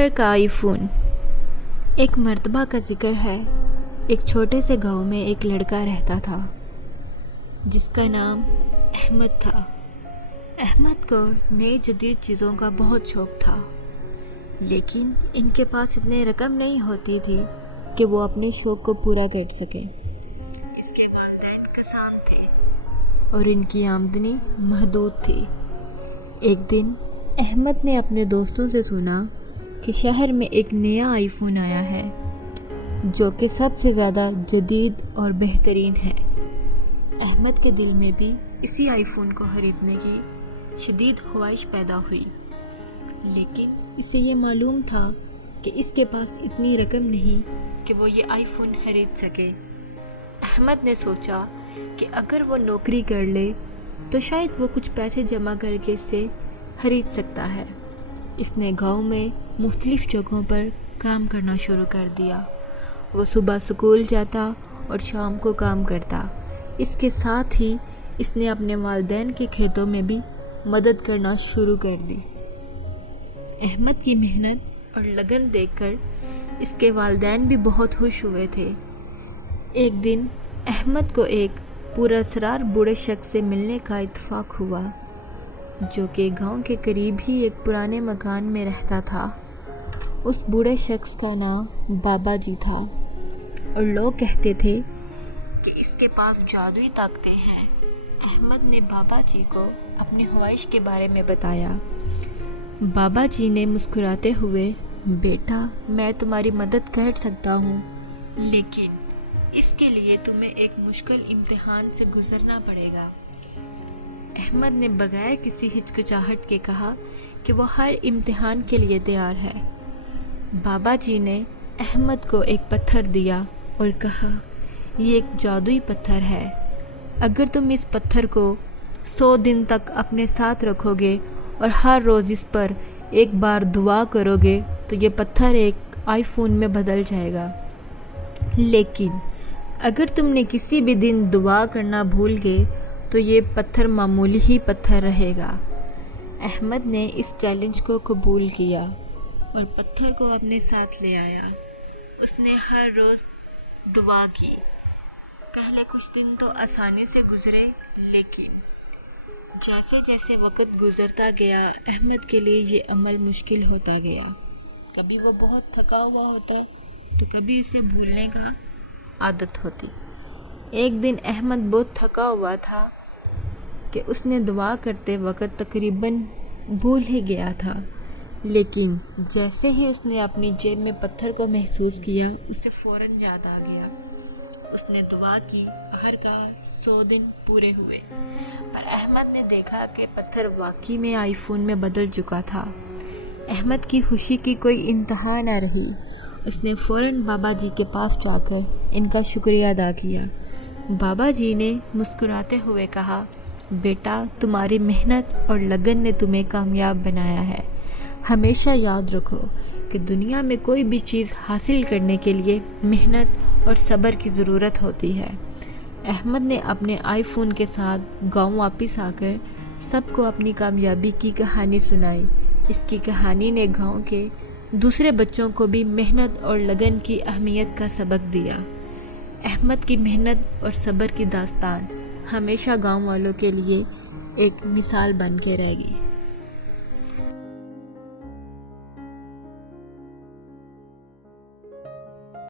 پتھر کا آئی فون۔ ایک مرتبہ کا ذکر ہے، ایک چھوٹے سے گاؤں میں ایک لڑکا رہتا تھا جس کا نام احمد تھا۔ احمد کو نئی جدید چیزوں کا بہت شوق تھا، لیکن ان کے پاس اتنے رقم نہیں ہوتی تھی کہ وہ اپنے شوق کو پورا کر سکے۔ اس کے والدین کسان تھے اور ان کی آمدنی محدود تھی۔ ایک دن احمد نے اپنے دوستوں سے سنا کہ شہر میں ایک نیا آئی فون آیا ہے جو کہ سب سے زیادہ جدید اور بہترین ہے۔ احمد کے دل میں بھی اسی آئی فون کو خریدنے کی شدید خواہش پیدا ہوئی، لیکن اسے یہ معلوم تھا کہ اس کے پاس اتنی رقم نہیں کہ وہ یہ آئی فون خرید سکے۔ احمد نے سوچا کہ اگر وہ نوکری کر لے تو شاید وہ کچھ پیسے جمع کر کے اسے خرید سکتا ہے۔ اس نے گاؤں میں مختلف جگہوں پر کام کرنا شروع کر دیا۔ وہ صبح اسکول جاتا اور شام کو کام کرتا۔ اس کے ساتھ ہی اس نے اپنے والدین کے کھیتوں میں بھی مدد کرنا شروع کر دی۔ احمد کی محنت اور لگن دیکھ کر اس کے والدین بھی بہت خوش ہوئے تھے۔ ایک دن احمد کو ایک پراسرار بوڑھے شخص سے ملنے کا اتفاق ہوا جو کہ گاؤں کے قریب ہی ایک پرانے مکان میں رہتا تھا۔ اس بوڑھے شخص کا نام بابا جی تھا اور لوگ کہتے تھے کہ اس کے پاس جادوئی طاقتیں ہیں۔ احمد نے بابا جی کو اپنی خواہش کے بارے میں بتایا۔ بابا جی نے مسکراتے ہوئے، بیٹا میں تمہاری مدد کر سکتا ہوں، لیکن اس کے لیے تمہیں ایک مشکل امتحان سے گزرنا پڑے گا۔ احمد نے بغیر کسی ہچکچاہٹ کے کہا کہ وہ ہر امتحان کے لیے تیار ہے۔ بابا جی نے احمد کو ایک پتھر دیا اور کہا، یہ ایک جادوئی پتھر ہے۔ اگر تم اس پتھر کو 100 دن تک اپنے ساتھ رکھو گے اور ہر روز اس پر ایک بار دعا کرو گے تو یہ پتھر ایک آئی فون میں بدل جائے گا۔ لیکن اگر تم نے کسی بھی دن دعا کرنا بھول گئے تو یہ پتھر معمولی ہی پتھر رہے گا۔ احمد نے اس چیلنج کو قبول کیا اور پتھر کو اپنے ساتھ لے آیا۔ اس نے ہر روز دعا کی۔ پہلے کچھ دن تو آسانی سے گزرے، لیکن جیسے جیسے وقت گزرتا گیا احمد کے لیے یہ عمل مشکل ہوتا گیا۔ کبھی وہ بہت تھکا ہوا ہوتا تو کبھی اسے بھولنے کا عادت ہوتی۔ ایک دن احمد بہت تھکا ہوا تھا کہ اس نے دعا کرتے وقت تقریباً بھول ہی گیا تھا، لیکن جیسے ہی اس نے اپنی جیب میں پتھر کو محسوس کیا اسے فوراً یاد آ گیا۔ اس نے دعا کی، آخرکار 100 دن پورے ہوئے، پر احمد نے دیکھا کہ پتھر واقعی میں آئی فون میں بدل چکا تھا۔ احمد کی خوشی کی کوئی انتہا نہ رہی۔ اس نے فوراً بابا جی کے پاس جا کر ان کا شکریہ ادا کیا۔ بابا جی نے مسکراتے ہوئے کہا، بیٹا تمہاری محنت اور لگن نے تمہیں کامیاب بنایا ہے۔ ہمیشہ یاد رکھو کہ دنیا میں کوئی بھی چیز حاصل کرنے کے لیے محنت اور صبر کی ضرورت ہوتی ہے۔ احمد نے اپنے آئی فون کے ساتھ گاؤں واپس آ کر سب کو اپنی کامیابی کی کہانی سنائی۔ اس کی کہانی نے گاؤں کے دوسرے بچوں کو بھی محنت اور لگن کی اہمیت کا سبق دیا۔ احمد کی محنت اور صبر کی داستان ہمیشہ گاؤں والوں کے لیے ایک مثال بن کے رہے گی۔